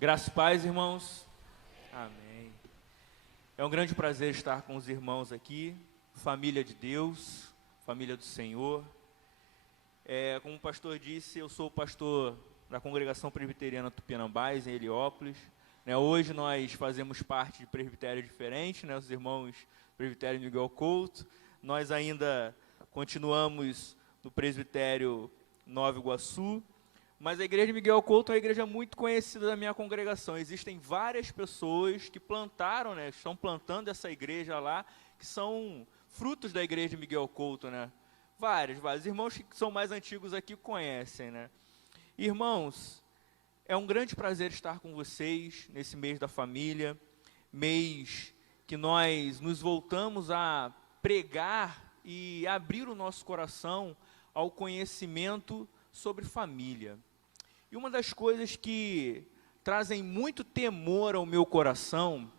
Graças e paz, irmãos. Amém. É um grande prazer estar com os irmãos aqui, família de Deus, família do Senhor. Como o pastor disse, eu sou o pastor da Congregação Presbiteriana Tupinambás, em Heliópolis. Hoje nós fazemos parte de presbitério diferente, os irmãos presbitério Miguel Couto. Nós ainda continuamos no presbitério Nova Iguaçu. Mas a igreja Miguel Couto é uma igreja muito conhecida da minha congregação. Existem várias pessoas que plantaram, estão plantando essa igreja lá, que são frutos da igreja Miguel Couto, Vários. Irmãos que são mais antigos aqui conhecem, Irmãos, é um grande prazer estar com vocês nesse mês da família, mês que nós nos voltamos a pregar e abrir o nosso coração ao conhecimento sobre família. E uma das coisas que trazem muito temor ao meu coração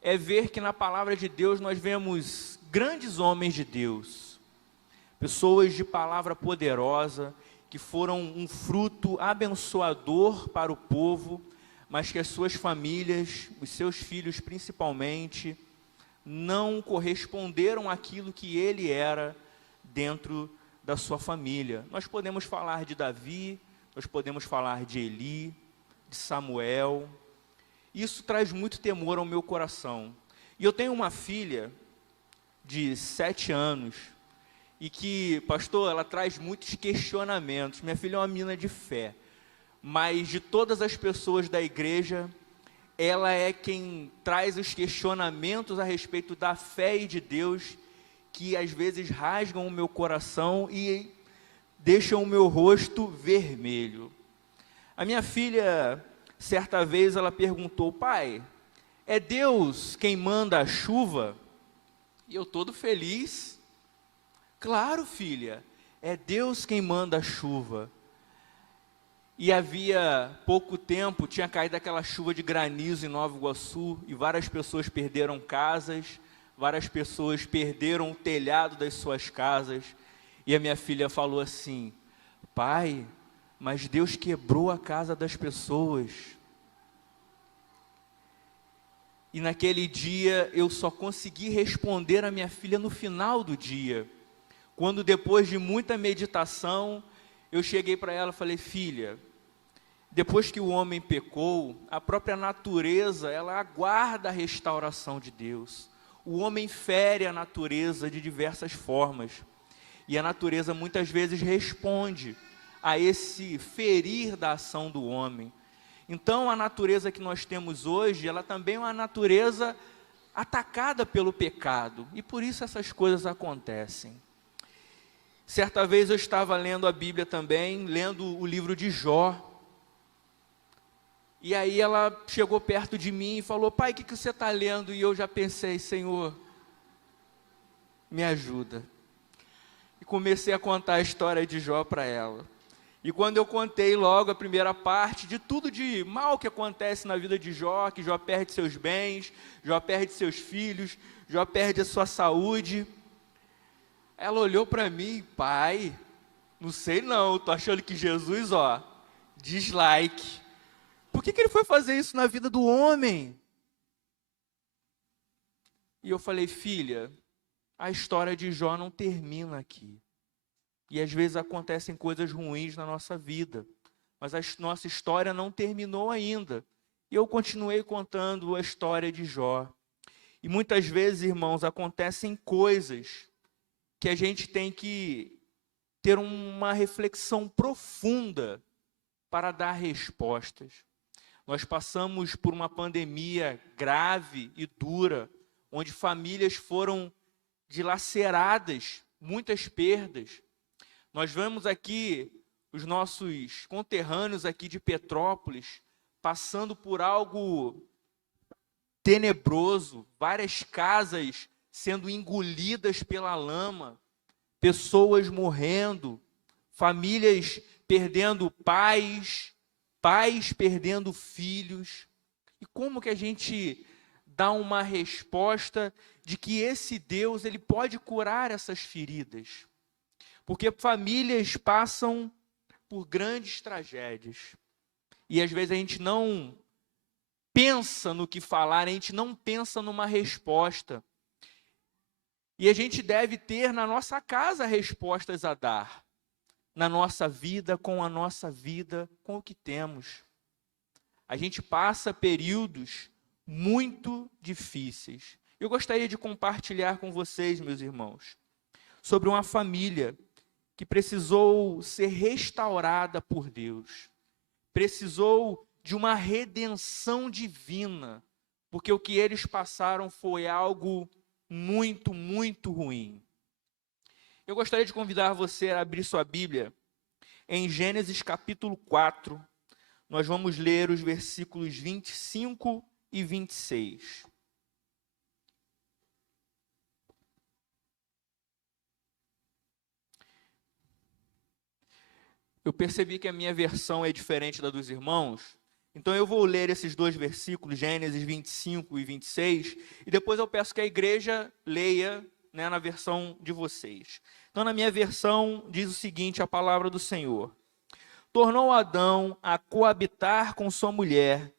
é ver que na palavra de Deus nós vemos grandes homens de Deus, pessoas de palavra poderosa, que foram um fruto abençoador para o povo, mas que as suas famílias, os seus filhos principalmente, não corresponderam àquilo que ele era dentro da sua família. Nós podemos falar de Davi, nós podemos falar de Eli, de Samuel. Isso traz muito temor ao meu coração. E eu tenho uma filha de 7 anos, e que, pastor, ela traz muitos questionamentos. Minha filha é uma menina de fé, mas de todas as pessoas da igreja, ela é quem traz os questionamentos a respeito da fé e de Deus, que às vezes rasgam o meu coração e deixam o meu rosto vermelho. A minha filha, certa vez, ela perguntou: pai, é Deus quem manda a chuva? E eu todo feliz: claro, filha, é Deus quem manda a chuva. E havia pouco tempo, tinha caído aquela chuva de granizo em Nova Iguaçu, e várias pessoas perderam casas, várias pessoas perderam o telhado das suas casas. E a minha filha falou assim: pai, mas Deus quebrou a casa das pessoas. E naquele dia eu só consegui responder a minha filha no final do dia, quando depois de muita meditação, eu cheguei para ela e falei: filha, depois que o homem pecou, a própria natureza, ela aguarda a restauração de Deus. O homem fere a natureza de diversas formas. E a natureza muitas vezes responde a esse ferir da ação do homem. Então a natureza que nós temos hoje, ela também é uma natureza atacada pelo pecado. E por isso essas coisas acontecem. Certa vez eu estava lendo a Bíblia também, lendo o livro de Jó. E aí ela chegou perto de mim e falou: pai, o que você está lendo? E eu já pensei: Senhor, me ajuda. E comecei a contar a história de Jó para ela. E quando eu contei logo a primeira parte de tudo de mal que acontece na vida de Jó, que Jó perde seus bens, Jó perde seus filhos, Jó perde a sua saúde, ela olhou para mim: pai, não sei não, tô achando que Jesus, dislike. Por que ele foi fazer isso na vida do homem? E eu falei: filha, a história de Jó não termina aqui. E às vezes acontecem coisas ruins na nossa vida, mas a nossa história não terminou ainda. E eu continuei contando a história de Jó. E muitas vezes, irmãos, acontecem coisas que a gente tem que ter uma reflexão profunda para dar respostas. Nós passamos por uma pandemia grave e dura, onde famílias foram dilaceradas, muitas perdas. Nós vemos aqui os nossos conterrâneos aqui de Petrópolis passando por algo tenebroso, várias casas sendo engolidas pela lama, pessoas morrendo, famílias perdendo pais, pais perdendo filhos. E como que a gente dá uma resposta de que esse Deus, ele pode curar essas feridas? Porque famílias passam por grandes tragédias. E às vezes a gente não pensa no que falar, a gente não pensa numa resposta. E a gente deve ter na nossa casa respostas a dar. Na nossa vida, com a nossa vida, com o que temos. A gente passa períodos muito difíceis. Eu gostaria de compartilhar com vocês, meus irmãos, sobre uma família que precisou ser restaurada por Deus. Precisou de uma redenção divina, porque o que eles passaram foi algo muito, muito ruim. Eu gostaria de convidar você a abrir sua Bíblia em Gênesis capítulo 4. Nós vamos ler os versículos 25 e 26. Eu percebi que a minha versão é diferente da dos irmãos, então eu vou ler esses dois versículos, Gênesis 25 e 26, e depois eu peço que a igreja leia, né, na versão de vocês. Então, na minha versão, diz o seguinte, a palavra do Senhor. Tornou Adão a coabitar com sua mulher,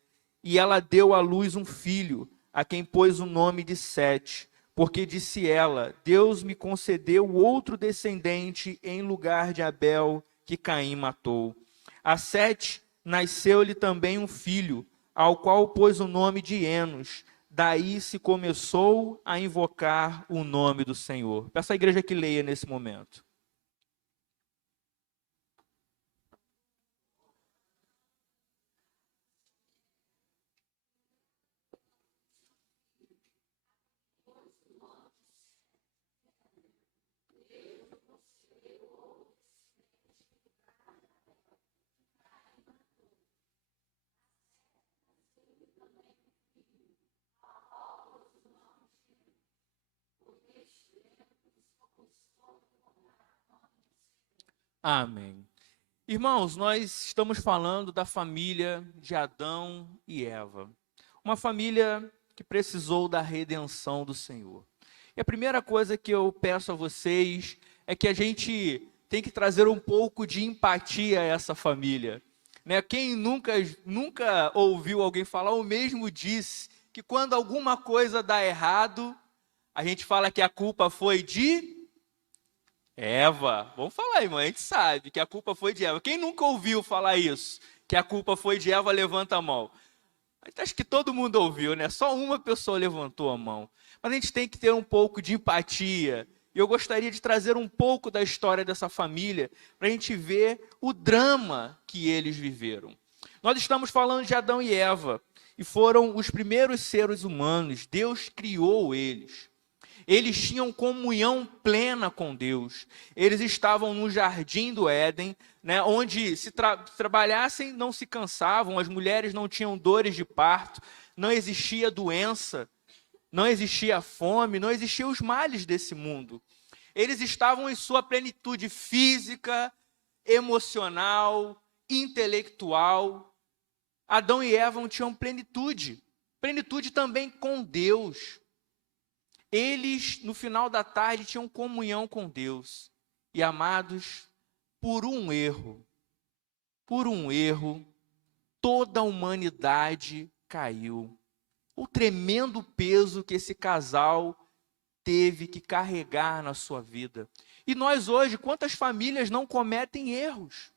e ela deu à luz um filho, a quem pôs o nome de Sete, porque disse ela, Deus me concedeu outro descendente em lugar de Abel, que Caim matou. A Sete nasceu-lhe também um filho, ao qual pôs o nome de Enos. Daí se começou a invocar o nome do Senhor. Peço à igreja que leia nesse momento. Amém. Irmãos, nós estamos falando da família de Adão e Eva. Uma família que precisou da redenção do Senhor. E a primeira coisa que eu peço a vocês é que a gente tem que trazer um pouco de empatia a essa família. Né? Quem nunca ouviu alguém falar, ou mesmo disse, que quando alguma coisa dá errado, a gente fala que a culpa foi de Eva. Vamos falar, irmã, a gente sabe que a culpa foi de Eva. Quem nunca ouviu falar isso? Que a culpa foi de Eva, levanta a mão. Acho que todo mundo ouviu, né? Só uma pessoa levantou a mão. Mas a gente tem que ter um pouco de empatia. E eu gostaria de trazer um pouco da história dessa família para a gente ver o drama que eles viveram. Nós estamos falando de Adão e Eva. E foram os primeiros seres humanos. Deus criou eles. Eles tinham comunhão plena com Deus. Eles estavam no jardim do Éden, né, onde se trabalhassem não se cansavam, as mulheres não tinham dores de parto, não existia doença, não existia fome, não existiam os males desse mundo. Eles estavam em sua plenitude física, emocional, intelectual. Adão e Eva tinham plenitude, plenitude também com Deus. Eles, no final da tarde, tinham comunhão com Deus. E, amados, por um erro, toda a humanidade caiu. O tremendo peso que esse casal teve que carregar na sua vida. E nós hoje, quantas famílias não cometem erros?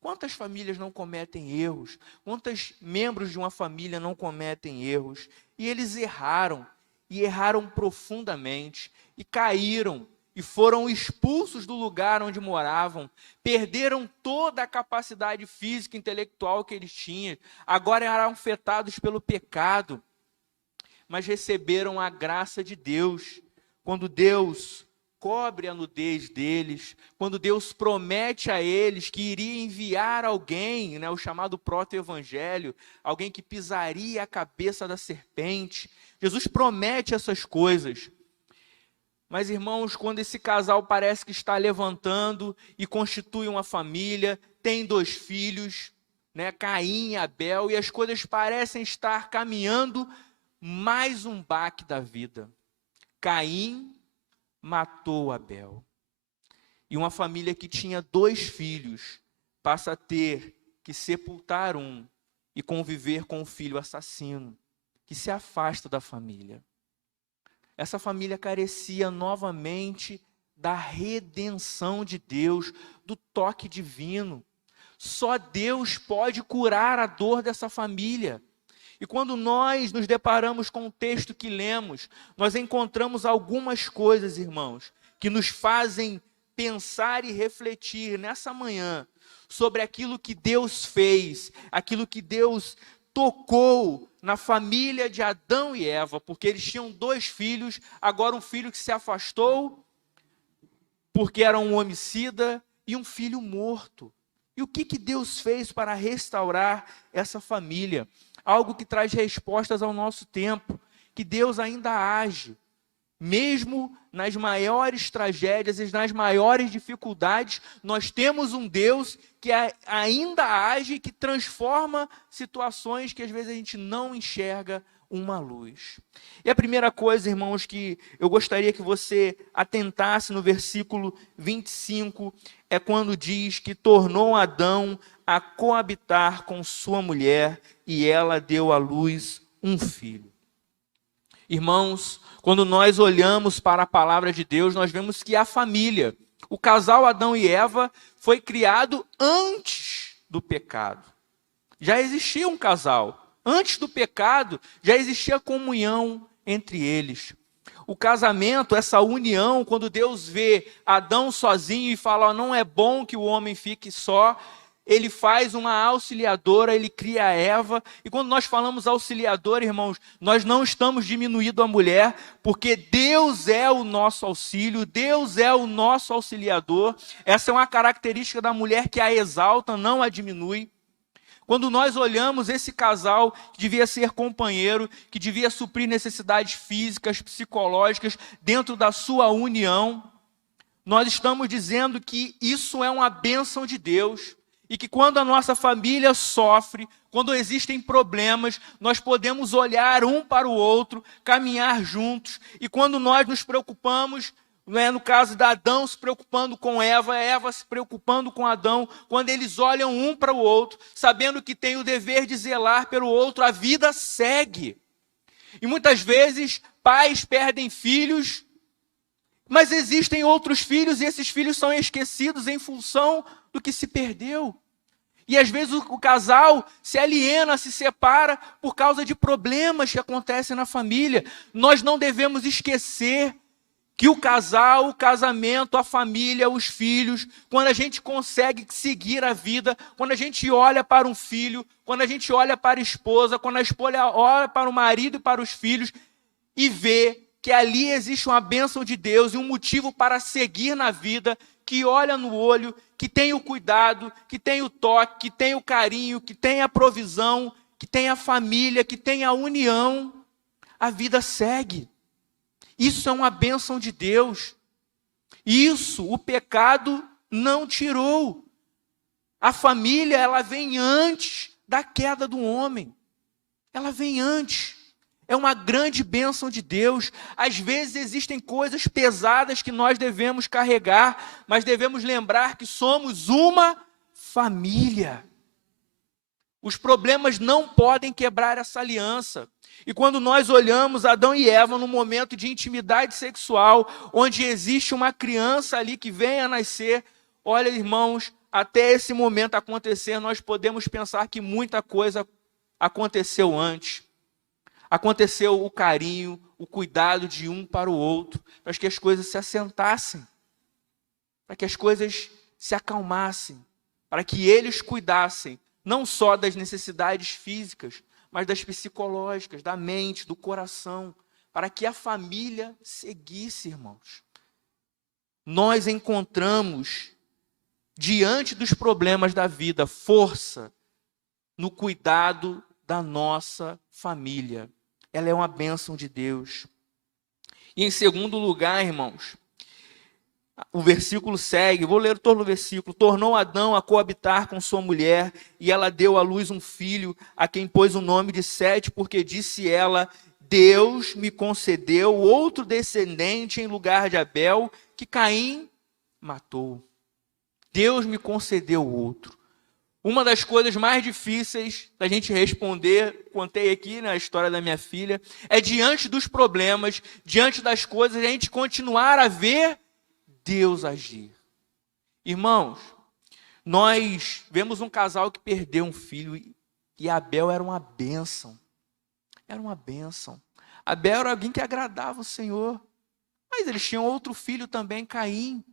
Quantas famílias não cometem erros? Quantos membros de uma família não cometem erros? E eles erraram. E erraram profundamente, e caíram, e foram expulsos do lugar onde moravam, perderam toda a capacidade física e intelectual que eles tinham, agora eram afetados pelo pecado, mas receberam a graça de Deus, quando Deus cobre a nudez deles, quando Deus promete a eles que iria enviar alguém, né, o chamado proto-evangelho, alguém que pisaria a cabeça da serpente. Jesus promete essas coisas. Mas, irmãos, quando esse casal parece que está levantando e constitui uma família, tem 2 filhos, né, Caim e Abel, e as coisas parecem estar caminhando, mais um baque da vida. Caim matou Abel. E uma família que tinha 2 filhos passa a ter que sepultar um e conviver com o filho assassino, que se afasta da família. Essa família carecia novamente da redenção de Deus, do toque divino. Só Deus pode curar a dor dessa família. E quando nós nos deparamos com o texto que lemos, nós encontramos algumas coisas, irmãos, que nos fazem pensar e refletir nessa manhã sobre aquilo que Deus fez, aquilo que Deus tocou na família de Adão e Eva, porque eles tinham 2 filhos, agora um filho que se afastou, porque era um homicida, e um filho morto. E o que Deus fez para restaurar essa família? Algo que traz respostas ao nosso tempo, que Deus ainda age. Mesmo nas maiores tragédias e nas maiores dificuldades, nós temos um Deus que ainda age e que transforma situações que às vezes a gente não enxerga uma luz. E a primeira coisa, irmãos, que eu gostaria que você atentasse no versículo 25, é quando diz que tornou Adão a coabitar com sua mulher e ela deu à luz um filho. Irmãos, quando nós olhamos para a palavra de Deus, nós vemos que a família, o casal Adão e Eva, foi criado antes do pecado. Já existia um casal. Antes do pecado, já existia comunhão entre eles. O casamento, essa união, quando Deus vê Adão sozinho e fala, não é bom que o homem fique só, ele faz uma auxiliadora, ele cria a Eva. E quando nós falamos auxiliadora, irmãos, nós não estamos diminuindo a mulher, porque Deus é o nosso auxílio, Deus é o nosso auxiliador. Essa é uma característica da mulher que a exalta, não a diminui. Quando nós olhamos esse casal que devia ser companheiro, que devia suprir necessidades físicas, psicológicas, dentro da sua união, nós estamos dizendo que isso é uma bênção de Deus. E que quando a nossa família sofre, quando existem problemas, nós podemos olhar um para o outro, caminhar juntos. E quando nós nos preocupamos, no caso de Adão se preocupando com Eva, Eva se preocupando com Adão, quando eles olham um para o outro, sabendo que tem o dever de zelar pelo outro, a vida segue. E muitas vezes pais perdem filhos, mas existem outros filhos e esses filhos são esquecidos em função do que se perdeu. E às vezes o casal se aliena, se separa por causa de problemas que acontecem na família. Nós não devemos esquecer que o casal, o casamento, a família, os filhos, quando a gente consegue seguir a vida, quando a gente olha para um filho, quando a gente olha para a esposa, quando a esposa olha para o marido e para os filhos e vê que ali existe uma bênção de Deus e um motivo para seguir na vida, que olha no olho, que tem o cuidado, que tem o toque, que tem o carinho, que tem a provisão, que tem a família, que tem a união, a vida segue. Isso é uma bênção de Deus. Isso o pecado não tirou. A família, ela vem antes da queda do homem. Ela vem antes. É uma grande bênção de Deus. Às vezes existem coisas pesadas que nós devemos carregar, mas devemos lembrar que somos uma família. Os problemas não podem quebrar essa aliança. E quando nós olhamos Adão e Eva num momento de intimidade sexual, onde existe uma criança ali que vem a nascer, olha, irmãos, até esse momento acontecer, nós podemos pensar que muita coisa aconteceu antes. Aconteceu o carinho, o cuidado de um para o outro, para que as coisas se assentassem, para que as coisas se acalmassem, para que eles cuidassem, não só das necessidades físicas, mas das psicológicas, da mente, do coração, para que a família seguisse, irmãos. Nós encontramos, diante dos problemas da vida, força no cuidado da nossa família. Ela é uma bênção de Deus. E em segundo lugar, irmãos, o versículo segue, vou ler todo o versículo. Tornou Adão a coabitar com sua mulher, e ela deu à luz um filho, a quem pôs o nome de Sete, porque disse ela, Deus me concedeu outro descendente em lugar de Abel, que Caim matou. Deus me concedeu outro. Uma das coisas mais difíceis da gente responder, contei aqui na história da minha filha, é diante dos problemas, diante das coisas, a gente continuar a ver Deus agir. Irmãos, nós vemos um casal que perdeu um filho e Abel era uma bênção. Era uma bênção. Abel era alguém que agradava o Senhor. Mas eles tinham outro filho também, Caim.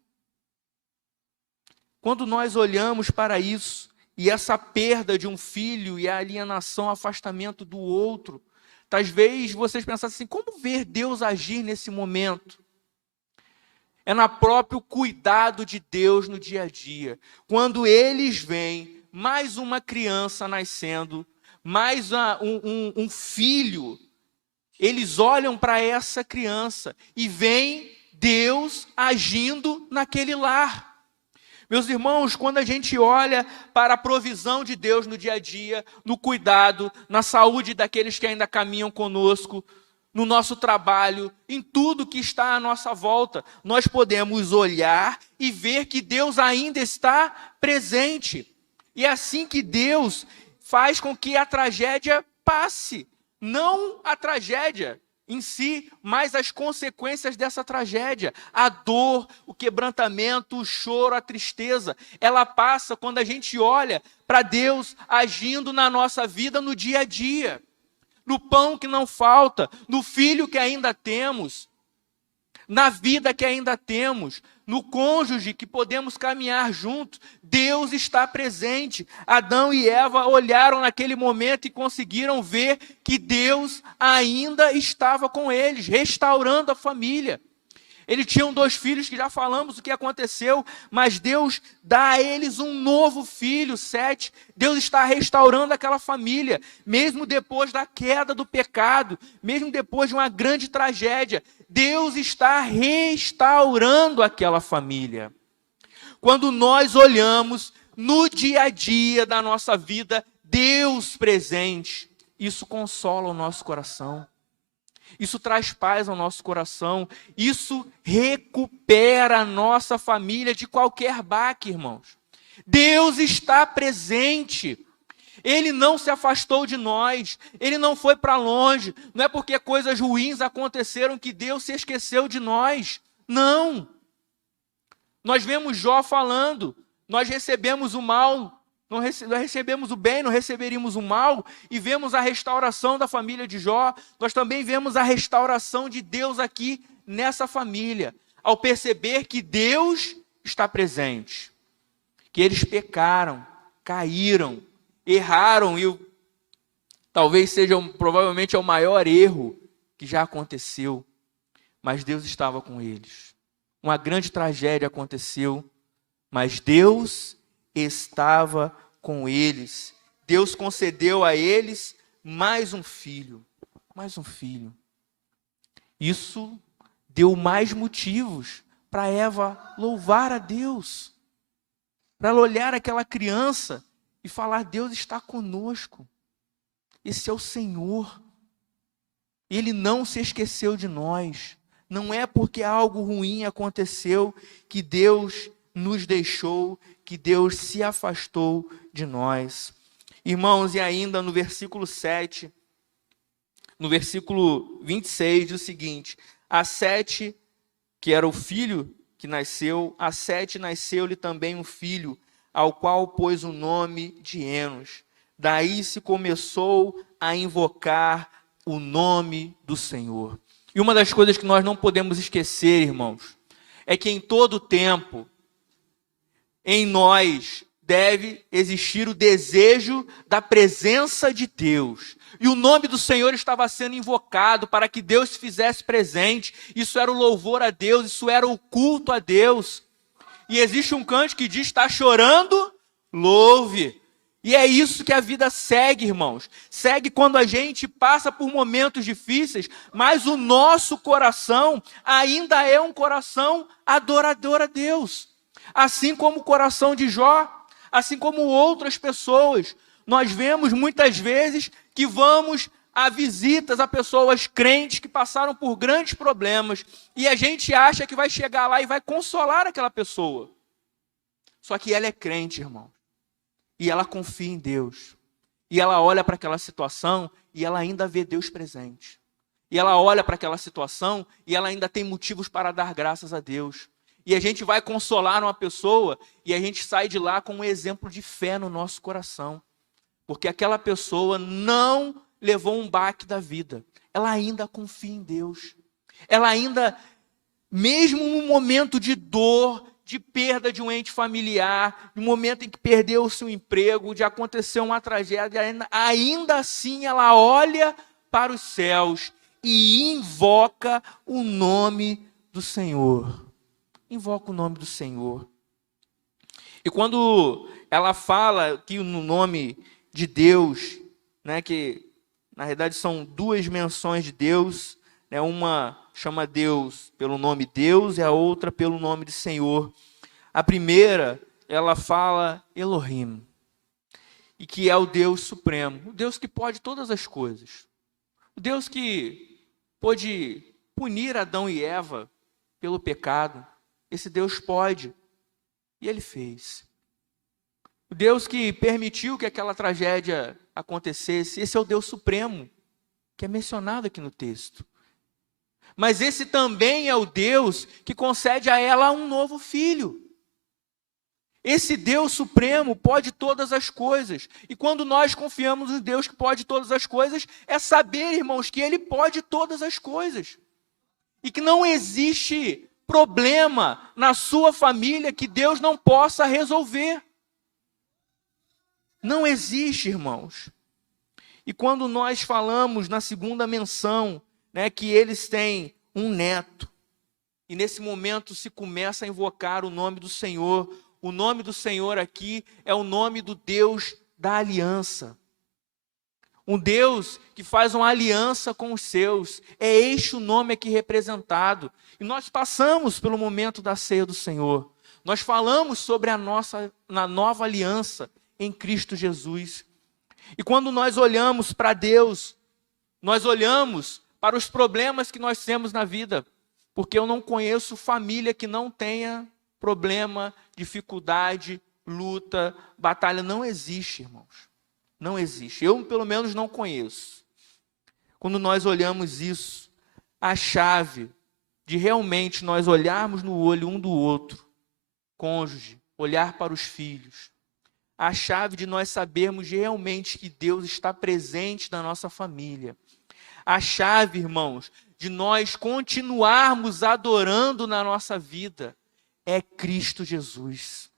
Quando nós olhamos para isso, e essa perda de um filho e a alienação, o afastamento do outro, talvez vocês pensem assim, como ver Deus agir nesse momento? É no próprio cuidado de Deus no dia a dia. Quando eles veem mais uma criança nascendo, mais um filho, eles olham para essa criança e veem Deus agindo naquele lar. Meus irmãos, quando a gente olha para a provisão de Deus no dia a dia, no cuidado, na saúde daqueles que ainda caminham conosco, no nosso trabalho, em tudo que está à nossa volta, nós podemos olhar e ver que Deus ainda está presente. E é assim que Deus faz com que a tragédia passe. Não a tragédia em si, mas as consequências dessa tragédia. A dor, o quebrantamento, o choro, a tristeza, ela passa quando a gente olha para Deus agindo na nossa vida no dia a dia. No pão que não falta, no filho que ainda temos, na vida que ainda temos, no cônjuge que podemos caminhar juntos, Deus está presente. Adão e Eva olharam naquele momento e conseguiram ver que Deus ainda estava com eles, restaurando a família. Eles tinham 2 filhos, que já falamos o que aconteceu, mas Deus dá a eles um novo filho, 7. Deus está restaurando aquela família, mesmo depois da queda do pecado, mesmo depois de uma grande tragédia. Deus está restaurando aquela família. Quando nós olhamos no dia a dia da nossa vida, Deus presente, isso consola o nosso coração. Isso traz paz ao nosso coração. Isso recupera a nossa família de qualquer baque, irmãos. Deus está presente. Ele não se afastou de nós. Ele não foi para longe. Não é porque coisas ruins aconteceram que Deus se esqueceu de nós. Não. Nós vemos Jó falando. Nós recebemos o mal. Nós recebemos o bem, não receberíamos o mal, e vemos a restauração da família de Jó. Nós também vemos a restauração de Deus aqui nessa família, ao perceber que Deus está presente, que eles pecaram, caíram, erraram, e talvez seja provavelmente é o maior erro que já aconteceu, mas Deus estava com eles. Uma grande tragédia aconteceu, mas Deus estava com eles. Deus concedeu a eles mais um filho. Mais um filho. Isso deu mais motivos para Eva louvar a Deus. Para ela olhar aquela criança e falar: Deus está conosco. Esse é o Senhor. Ele não se esqueceu de nós. Não é porque algo ruim aconteceu que Deus nos deixou, que Deus se afastou de nós. Irmãos, e ainda no versículo 7, no versículo 26, diz o seguinte: a 7, que era o filho que nasceu, a 7 nasceu-lhe também um filho, ao qual pôs o nome de Enos. Daí se começou a invocar o nome do Senhor. E uma das coisas que nós não podemos esquecer, irmãos, é que em todo tempo, em nós deve existir o desejo da presença de Deus. E o nome do Senhor estava sendo invocado para que Deus se fizesse presente. Isso era o louvor a Deus, isso era o culto a Deus. E existe um canto que diz: está chorando, louve. E é isso que a vida segue, irmãos. Segue quando a gente passa por momentos difíceis, mas o nosso coração ainda é um coração adorador a Deus. Assim como o coração de Jó, assim como outras pessoas. Nós vemos muitas vezes que vamos a visitas a pessoas crentes que passaram por grandes problemas, e a gente acha que vai chegar lá e vai consolar aquela pessoa. Só que ela é crente, irmão. e ela confia em Deus. E ela olha para aquela situação e ela ainda vê Deus presente. E ela olha para aquela situação e ela ainda tem motivos para dar graças a Deus. E a gente vai consolar uma pessoa e a gente sai de lá com um exemplo de fé no nosso coração. Porque aquela pessoa não levou um baque da vida. Ela ainda confia em Deus. Ela ainda, mesmo no momento de dor, de perda de um ente familiar, no momento em que perdeu o seu emprego, de acontecer uma tragédia, ainda assim ela olha para os céus e invoca o nome do Senhor. Invoca o nome do Senhor. E quando ela fala que no nome de Deus, né, que na realidade são duas menções de Deus, né, uma chama Deus pelo nome Deus e a outra pelo nome de Senhor. A primeira, ela fala Elohim, e que é o Deus supremo, o Deus que pode todas as coisas. O Deus que pôde punir Adão e Eva pelo pecado. Esse Deus pode, e Ele fez. O Deus que permitiu que aquela tragédia acontecesse, esse é o Deus supremo, que é mencionado aqui no texto. Mas esse também é o Deus que concede a ela um novo filho. Esse Deus supremo pode todas as coisas. E quando nós confiamos no Deus que pode todas as coisas, é saber, irmãos, que Ele pode todas as coisas. E que não existe problema na sua família que Deus não possa resolver. Não existe, irmãos. E quando nós falamos na segunda menção, né, que eles têm um neto, e nesse momento se começa a invocar o nome do Senhor. O nome do Senhor aqui é o nome do Deus da aliança. Um Deus que faz uma aliança com os seus. É este o nome aqui representado. E nós passamos pelo momento da ceia do Senhor. Nós falamos sobre na nova aliança em Cristo Jesus. E quando nós olhamos para Deus, nós olhamos para os problemas que nós temos na vida. Porque eu não conheço família que não tenha problema, dificuldade, luta, batalha. Não existe, irmãos. Não existe. Eu, pelo menos, não conheço. Quando nós olhamos isso, a chave de realmente nós olharmos no olho um do outro, cônjuge, olhar para os filhos, a chave de nós sabermos realmente que Deus está presente na nossa família. A chave, irmãos, de nós continuarmos adorando na nossa vida é Cristo Jesus.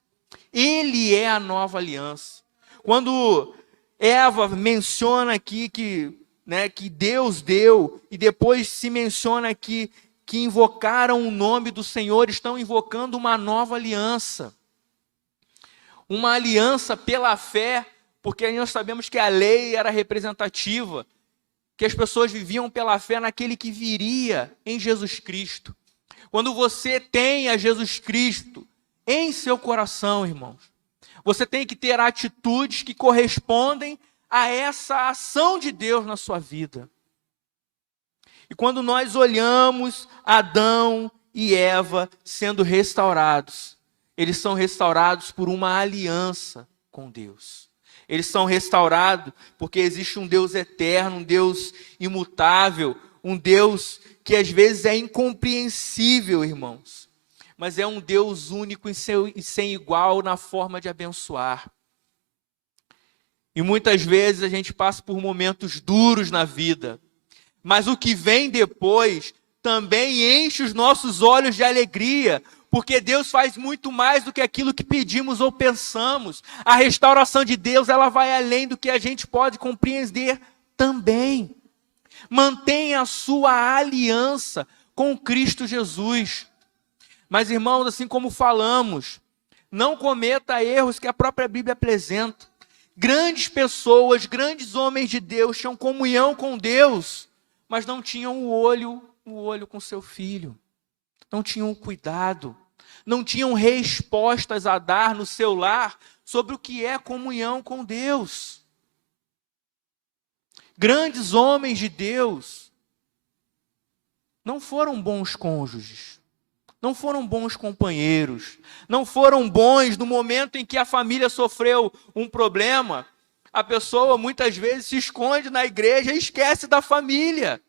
Ele é a nova aliança. Quando Eva menciona aqui que Deus deu, e depois se menciona aqui que invocaram o nome do Senhor, estão invocando uma nova aliança. Uma aliança pela fé, porque nós sabemos que a lei era representativa, que as pessoas viviam pela fé naquele que viria em Jesus Cristo. Quando você tem a Jesus Cristo em seu coração, irmãos, você tem que ter atitudes que correspondem a essa ação de Deus na sua vida. E quando nós olhamos Adão e Eva sendo restaurados, eles são restaurados por uma aliança com Deus. Eles são restaurados porque existe um Deus eterno, um Deus imutável, um Deus que às vezes é incompreensível, irmãos, mas é um Deus único e sem igual na forma de abençoar. E muitas vezes a gente passa por momentos duros na vida, mas o que vem depois também enche os nossos olhos de alegria, porque Deus faz muito mais do que aquilo que pedimos ou pensamos. A restauração de Deus, ela vai além do que a gente pode compreender também. Mantenha a sua aliança com Cristo Jesus. Mas, irmãos, assim como falamos, não cometa erros que a própria Bíblia apresenta. Grandes pessoas, grandes homens de Deus tinham comunhão com Deus, mas não tinham o olho com seu filho. Não tinham cuidado. Não tinham respostas a dar no seu lar sobre o que é comunhão com Deus. Grandes homens de Deus não foram bons cônjuges. não foram bons companheiros, não foram bons no momento em que a família sofreu um problema. A pessoa muitas vezes se esconde na igreja e esquece da família.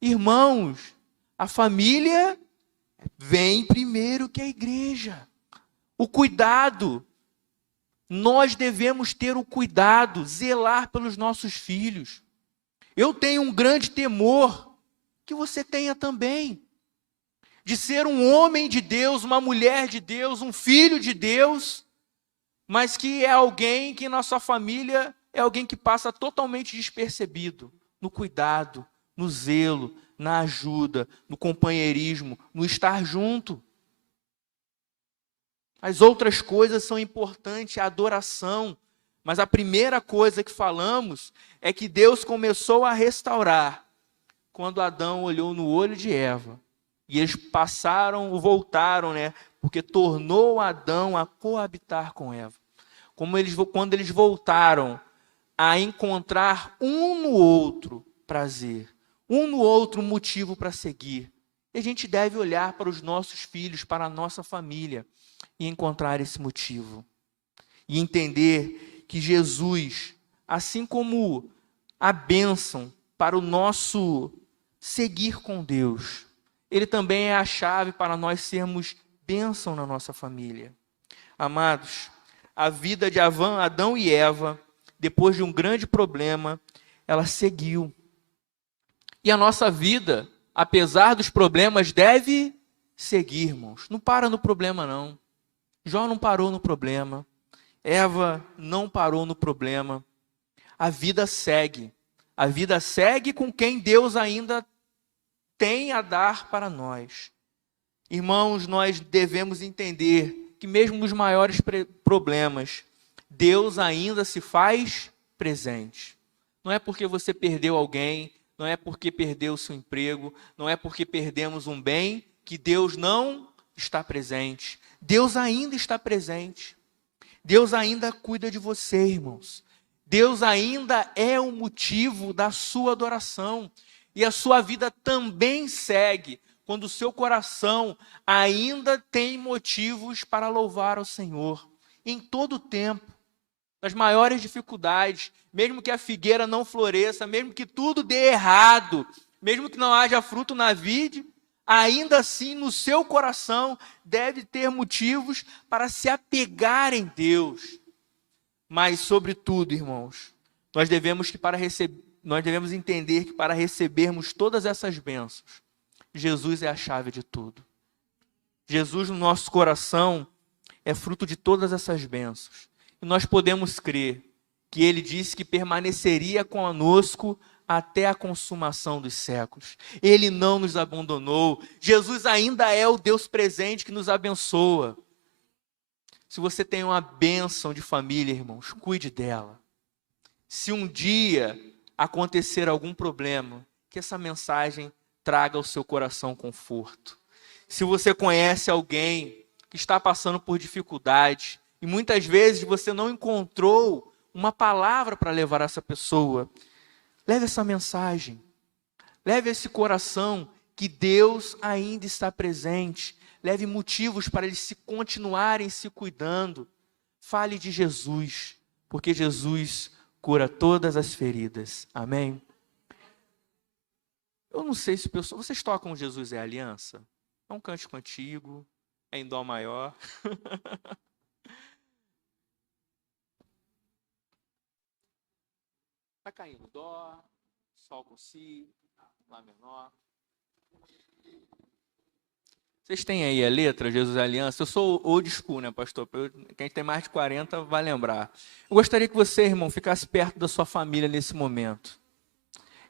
Irmãos, a família vem primeiro que a igreja. O cuidado, nós devemos ter o cuidado, zelar pelos nossos filhos. Eu tenho um grande temor, que você tenha também, de ser um homem de Deus, uma mulher de Deus, um filho de Deus, mas que é alguém que na sua família é alguém que passa totalmente despercebido no cuidado, no zelo, na ajuda, no companheirismo, no estar junto. As outras coisas são importantes, a adoração, mas a primeira coisa que falamos é que Deus começou a restaurar quando Adão olhou no olho de Eva. E eles voltaram, porque tornou Adão a coabitar com Eva. Quando eles voltaram a encontrar um no outro prazer, um no outro motivo para seguir. E a gente deve olhar para os nossos filhos, para a nossa família, e encontrar esse motivo. E entender que Jesus, assim como a bênção para o nosso seguir com Deus, Ele também é a chave para nós sermos bênção na nossa família. Amados, a vida de Adão e Eva, depois de um grande problema, ela seguiu. E a nossa vida, apesar dos problemas, deve seguir, irmãos. Não para no problema, não. Jó não parou no problema. Eva não parou no problema. A vida segue. A vida segue com quem Deus ainda tem a dar para nós. Irmãos, nós devemos entender que mesmo nos maiores problemas, Deus ainda se faz presente. Não é porque você perdeu alguém, não é porque perdeu o seu emprego, não é porque perdemos um bem, que Deus não está presente. Deus ainda está presente. Deus ainda cuida de você, irmãos. Deus ainda é o motivo da sua adoração. E a sua vida também segue quando o seu coração ainda tem motivos para louvar ao Senhor. Em todo o tempo, nas maiores dificuldades, mesmo que a figueira não floresça, mesmo que tudo dê errado, mesmo que não haja fruto na vide, ainda assim no seu coração deve ter motivos para se apegar em Deus. Mas, sobretudo, irmãos, nós devemos entender que para recebermos todas essas bênçãos, Jesus é a chave de tudo. Jesus no nosso coração é fruto de todas essas bênçãos. E nós podemos crer que Ele disse que permaneceria conosco até a consumação dos séculos. Ele não nos abandonou. Jesus ainda é o Deus presente que nos abençoa. Se você tem uma bênção de família, irmãos, cuide dela. Se um dia acontecer algum problema, que essa mensagem traga ao seu coração conforto. Se você conhece alguém que está passando por dificuldade, e muitas vezes você não encontrou uma palavra para levar essa pessoa, leve essa mensagem, leve esse coração que Deus ainda está presente, leve motivos para eles continuarem se cuidando. Fale de Jesus, porque Jesus cura todas as feridas. Amém? Eu não sei se vocês tocam Jesus é Aliança? É um cântico antigo, é em dó maior. Vai caindo dó, sol com si, lá menor. Vocês têm aí a letra, Jesus é Aliança? Eu sou old school, né, pastor? Quem tem mais de 40 vai lembrar. Eu gostaria que você, irmão, ficasse perto da sua família nesse momento.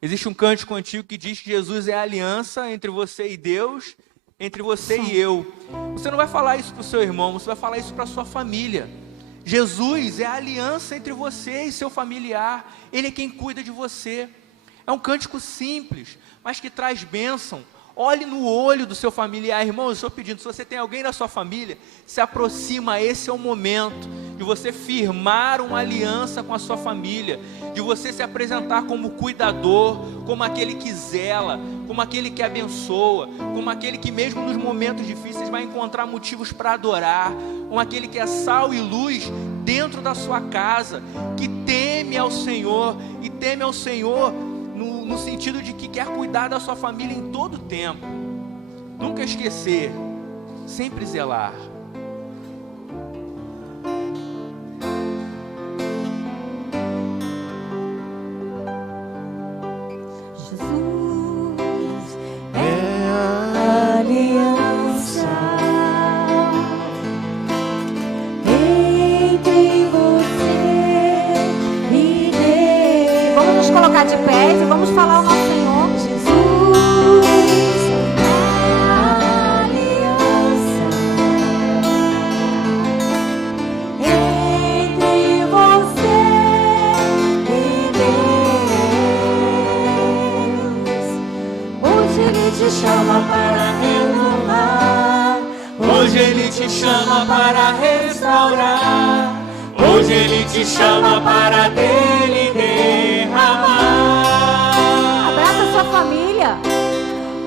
Existe um cântico antigo que diz que Jesus é a aliança entre você e Deus, entre você e eu. Você não vai falar isso para o seu irmão, você vai falar isso para a sua família. Jesus é a aliança entre você e seu familiar. Ele é quem cuida de você. É um cântico simples, mas que traz bênção. Olhe no olho do seu familiar. Irmão, eu estou pedindo, se você tem alguém na sua família, se aproxima, esse é o momento de você firmar uma aliança com a sua família, de você se apresentar como cuidador, como aquele que zela, como aquele que abençoa, como aquele que mesmo nos momentos difíceis vai encontrar motivos para adorar, como aquele que é sal e luz dentro da sua casa, que teme ao Senhor, e teme ao Senhor no sentido de que quer cuidar da sua família em todo o tempo. Nunca esquecer, sempre zelar. De pé e vamos falar ao nosso Senhor. Jesus, aliança entre você e Deus. Hoje Ele te chama para renovar. Hoje Ele te chama para restaurar. Hoje Ele te chama para dele derramar. Abraça sua família.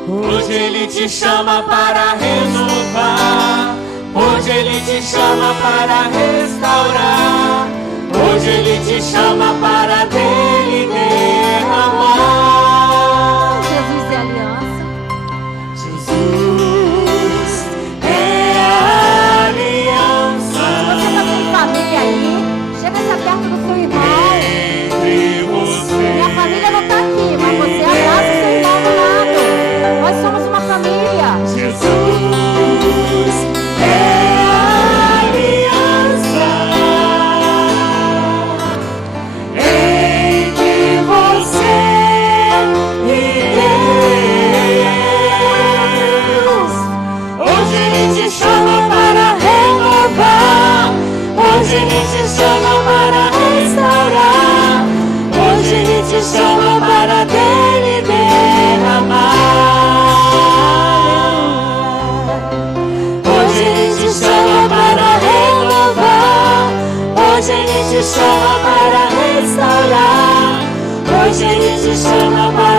Hoje Ele te chama para renovar. Hoje Ele te chama para restaurar. Hoje Ele te chama para dele derramar. Jesus é aliança. Jesus é aliança. Se você não tem família aí, chega perto do seu irmão. Minha família não está aqui, mas você abraça o seu irmão do lado. Nós somos uma família. Jesus é aliança entre você e Deus. Hoje Ele te chama para renovar. Hoje Ele te chama para restaurar. Hoje Ele te chama para dele derramar. Hoje Ele te chama para renovar. Hoje Ele te chama para restaurar. Hoje Ele te chama para